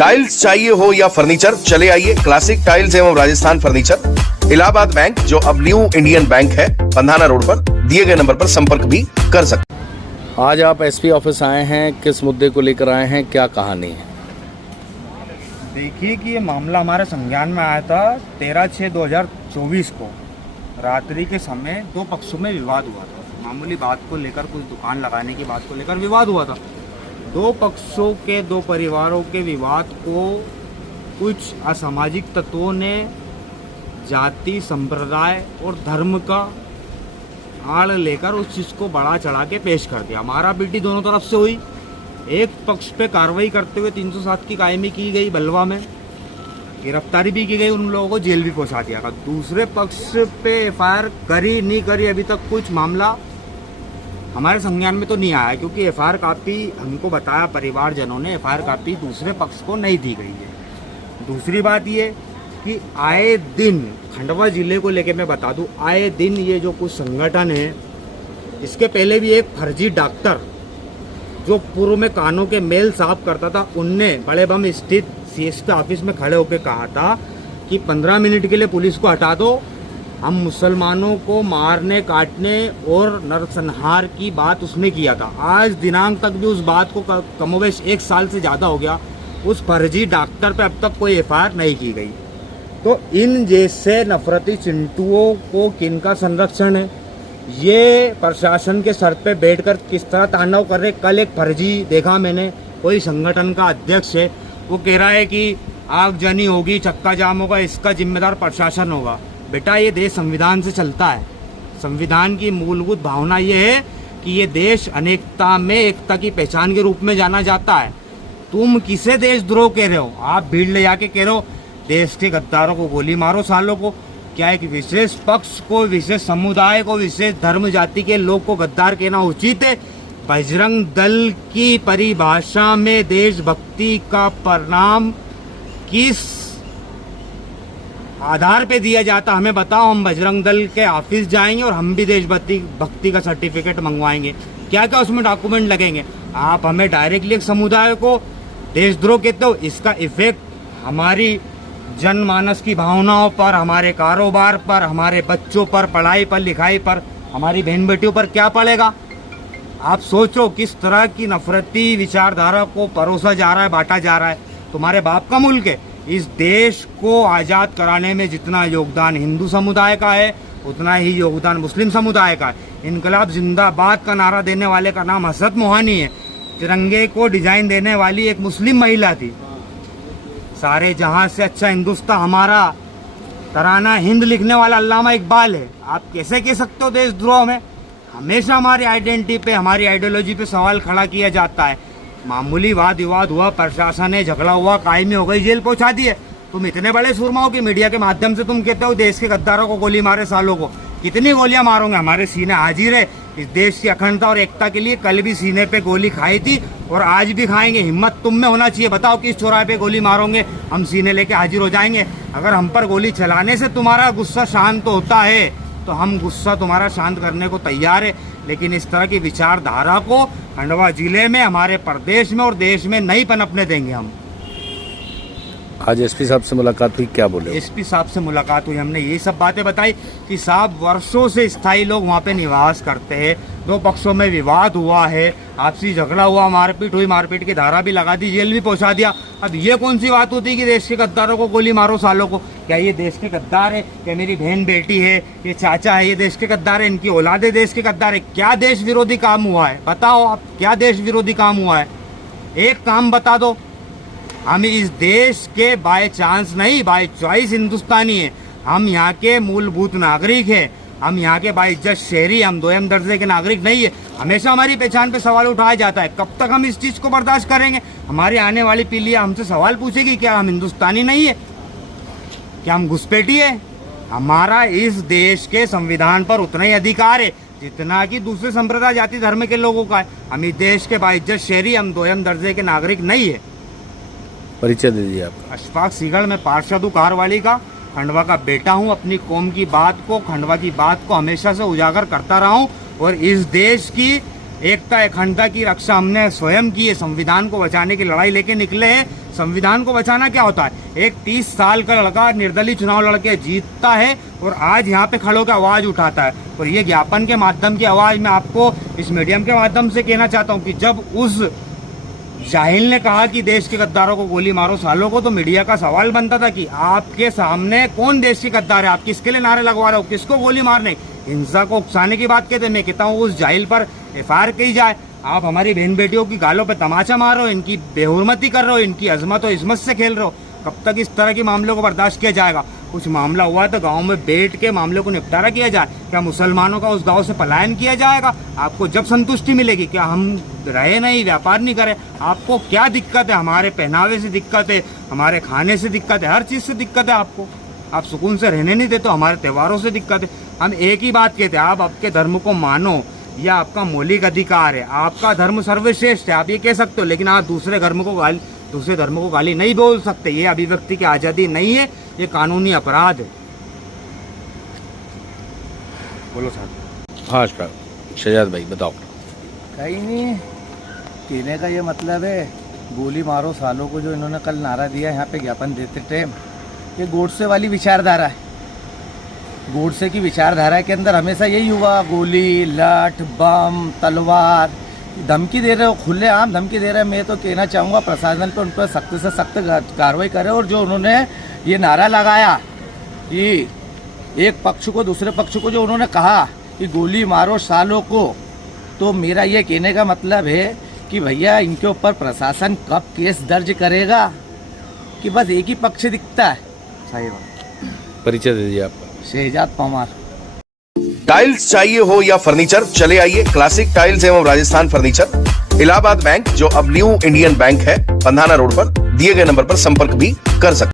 Tiles चाहिए हो या फर्नीचर, चले आइए क्लासिक टाइल्स एवं राजस्थान फर्नीचर, इलाहाबाद बैंक जो अब न्यू इंडियन बैंक है, पंधाना रोड पर, दिए गए नंबर पर संपर्क भी कर सकते। आज आप एसपी ऑफिस आए हैं, किस मुद्दे को लेकर आए हैं, क्या कहानी है? देखिए कि ये मामला हमारे संज्ञान में आया था 13/6/2024 को। रात्रि के समय दो पक्षों में विवाद हुआ था, मामूली बात को लेकर, कुछ दुकान लगाने की बात को लेकर विवाद हुआ था। दो पक्षों के, दो परिवारों के विवाद को कुछ असामाजिक तत्वों ने जाति, संप्रदाय और धर्म का आड़ लेकर उस चीज़ को बढ़ा चढ़ा के पेश कर दिया। हमारा पीटी दोनों तरफ से हुई। एक पक्ष पे कार्रवाई करते हुए 307 की कायमी की गई, बलवा में गिरफ्तारी भी की गई, उन लोगों को जेल भी पहुंचा दिया गया। दूसरे पक्ष पे एफआईआर करी नहीं करी, अभी तक कुछ मामला हमारे संज्ञान में तो नहीं आया, क्योंकि एफआईआर कापी हमको बताया परिवारजनों ने, एफआईआर कापी दूसरे पक्ष को नहीं दी गई है। दूसरी बात ये कि आए दिन खंडवा जिले को लेके मैं बता दूं, आए दिन ये जो कुछ संगठन है, इसके पहले भी एक फर्जी डॉक्टर जो पूर्व में कानों के मेल साफ करता था, उनने बड़े बम स्थित सीएसपी ऑफिस में खड़े होकर कहा था कि 15 मिनट के लिए पुलिस को हटा दो, हम मुसलमानों को मारने, काटने और नरसंहार की बात उसने किया था। आज दिनांक तक भी उस बात को कमोवेश 1 साल से ज़्यादा हो गया, उस फर्जी डॉक्टर पे अब तक कोई एफआईआर नहीं की गई। तो इन जैसे नफरती चिंटुओं को किनका संरक्षण है? ये प्रशासन के सर पे बैठकर किस तरह तांडव कर रहे। कल एक फर्जी देखा मैंने, कोई संगठन का अध्यक्ष है, वो कह रहा है कि आगजनी होगी, चक्का जाम होगा, इसका जिम्मेदार प्रशासन होगा। बेटा, ये देश संविधान से चलता है। संविधान की मूलभूत भावना ये है कि ये देश अनेकता में एकता की पहचान के रूप में जाना जाता है। तुम किसे देशद्रोह कह रहे हो? आप भीड़ ले जाके कह रहे हो देश के गद्दारों को गोली मारो, सालों को। क्या एक विशेष पक्ष को, विशेष समुदाय को, विशेष धर्म जाति के लोग को गद्दार कहना उचित है? बजरंग दल की परिभाषा में देशभक्ति का परिणाम किस आधार पे दिया जाता, हमें बताओ। हम बजरंग दल के ऑफिस जाएंगे और हम भी देशभक्ति का सर्टिफिकेट मंगवाएंगे। क्या क्या उसमें डॉक्यूमेंट लगेंगे? आप हमें डायरेक्टली एक समुदाय को देशद्रोह कहते हो। इसका इफेक्ट हमारी जनमानस की भावनाओं पर, हमारे कारोबार पर, हमारे बच्चों पर, पढ़ाई पर, लिखाई पर, हमारी बहन बेटियों पर क्या पड़ेगा? आप सोचो किस तरह की नफरती विचारधारा को परोसा जा रहा है, बांटा जा रहा है। तुम्हारे बाप का मुल्क है। इस देश को आज़ाद कराने में जितना योगदान हिंदू समुदाय का है, उतना ही योगदान मुस्लिम समुदाय का है। इनकलाब जिंदाबाद का नारा देने वाले का नाम हसरत मोहानी है। तिरंगे को डिजाइन देने वाली एक मुस्लिम महिला थी। सारे जहां से अच्छा हिंदुस्तान हमारा, तराना हिंद लिखने वाला अल्लामा इकबाल है। आप कैसे कह सकते हो देशद्रोह में? हमेशा हमारी आइडेंटिटी पे, हमारी आइडियोलॉजी पे सवाल खड़ा किया जाता है। मामूली वाद विवाद हुआ, प्रशासन ने झगड़ा हुआ, कायमी हो गई, जेल पहुंचा दिए। तुम इतने बड़े सुरमा हो कि मीडिया के माध्यम से तुम कहते हो देश के गद्दारों को गोली मारे, सालों को। कितनी गोलियां मारोगे? हमारे सीने हाजिर है इस देश की अखंडता और एकता के लिए। कल भी सीने पे गोली खाई थी और आज भी खाएंगे। हिम्मत तुम में होना चाहिए। बताओ किस चौराहे पे गोली मारोगे? हम सीने लेके हाजिर हो जाएंगे। अगर हम पर गोली चलाने से तुम्हारा गुस्सा शांत होता है तो हम गुस्सा तुम्हारा शांत करने को तैयार है, लेकिन इस तरह की विचारधारा को खंडवा जिले में, हमारे प्रदेश में और देश में नहीं पनपने देंगे हम। आज एसपी साहब से मुलाकात हुई, क्या बोले? एसपी साहब से मुलाकात हुई, हमने यही सब बातें बताई कि साहब वर्षों से स्थायी लोग वहाँ पे निवास करते हैं। दो पक्षों में विवाद हुआ है, आपसी झगड़ा हुआ, मारपीट हुई, मारपीट की धारा भी लगा दी, जेल भी पहुँचा दिया। अब ये कौन सी बात होती है कि देश के गद्दारों को गोली मारो, सालों को? क्या ये देश के गद्दार है? क्या मेरी बहन बेटी है, ये चाचा है, ये देश के गद्दार है? इनकी औलादे देश के गद्दार है? क्या देश विरोधी काम हुआ है? बताओ आप, क्या देश विरोधी काम हुआ है? एक काम बता दो। हम इस देश के बाय चांस नहीं, बाय चॉइस हिंदुस्तानी है। हम यहाँ के मूलभूत नागरिक हैं। हम यहाँ के बाइज्जत शहरी, हम दोयम दर्जे के नागरिक नहीं है। हमेशा हमारी पहचान पे सवाल उठाया जाता है। कब तक हम इस चीज़ को बर्दाश्त करेंगे? हमारी आने वाली पीढ़ी हमसे सवाल पूछेगी, क्या हम हिंदुस्तानी नहीं है? क्या हम घुसपैठी है? हमारा इस देश के संविधान पर उतना ही अधिकार है जितना कि दूसरे संप्रदाय, जाति, धर्म के लोगों का है। हम इस देश के बाइज्जत शहरी, हम दोयम दर्जे के नागरिक नहीं है। परिचय दे दीजिए आप। अशफाक सीगड़, मैं पार्षद हूँ कारवाली का, खंडवा का बेटा हूँ। अपनी कौम की बात को, खंडवा की बात को हमेशा से उजागर करता रहा हूँ और इस देश की एकता अखंडता की रक्षा हमने स्वयं की है। संविधान को बचाने की लड़ाई लेके निकले हैं। संविधान को बचाना क्या होता है? एक 30 साल का लड़का निर्दलीय चुनाव लड़के जीतता है और आज यहाँ पे खड़े होकर आवाज उठाता है। और ये ज्ञापन के माध्यम की आवाज मैं आपको इस मीडियम के माध्यम से कहना चाहता हूँ कि जब उस जाहिल ने कहा कि देश के गद्दारों को गोली मारो सालों को, तो मीडिया का सवाल बनता था कि आपके सामने कौन देश के गद्दार है, आप किसके लिए नारे लगवा रहे हो, किसको गोली मारने? हिंसा को उकसाने की बात कहते हैं। मैं कहता हूँ उस जाहिल पर FIR की जाए। आप हमारी बहन बेटियों की गालों पे तमाचा मार रहे हो, इनकी बेहुरमती कर रहे हो, इनकी अजमत और इज्मत से खेल रहे हो। कब तक इस तरह के मामलों को बर्दाश्त किया जाएगा? कुछ मामला हुआ तो गांव में बैठ के मामले को निपटारा किया जाए। क्या मुसलमानों का उस गांव से पलायन किया जाएगा? आपको जब संतुष्टि मिलेगी, क्या हम रहे नहीं, व्यापार नहीं करें? आपको क्या दिक्कत है? हमारे पहनावे से दिक्कत है, हमारे खाने से दिक्कत है, हर चीज़ से दिक्कत है आपको। आप सुकून से रहने नहीं देते, तो हमारे त्योहारों से दिक्कत है। हम एक ही बात कहते हैं, आप आपके धर्म को मानो, यह आपका मौलिक अधिकार है, आपका धर्म सर्वश्रेष्ठ है, आप ये कह सकते हो। लेकिन आप दूसरे धर्म को गाली नहीं बोल सकते। ये अभिव्यक्ति की आज़ादी नहीं है, ये कानूनी अपराध है। बोलो साहब। हाँ सर, शहजाद भाई बताओ। कहीं नहीं, कहने का ये मतलब है गोली मारो सालों को जो इन्होंने कल नारा दिया यहाँ पे ज्ञापन देते टाइम, ये गोडसे वाली विचारधारा है। गोडसे की विचारधारा के अंदर हमेशा यही हुआ, गोली, लठ, बम, तलवार, धमकी दे रहे हो, खुलेआम धमकी दे रहे हैं। मैं तो कहना चाहूँगा प्रशासन पर उन पर सख्त से सख्त कार्रवाई करे। और जो उन्होंने ये नारा लगाया कि एक पक्ष को दूसरे पक्ष को जो उन्होंने कहा कि गोली मारो सालों को, तो मेरा ये कहने का मतलब है कि भैया इनके ऊपर प्रशासन कब केस दर्ज करेगा कि बस एक ही पक्ष दिखता है। सही बात। परिचय दे दीजिए आपका। शहजाद पवार। टाइल्स चाहिए हो या फर्नीचर, चले आइए क्लासिक टाइल्स एवं राजस्थान फर्नीचर, इलाहाबाद बैंक जो अब न्यू इंडियन बैंक है, पंधाना रोड पर दिए गए नंबर पर संपर्क भी कर सकते हैं।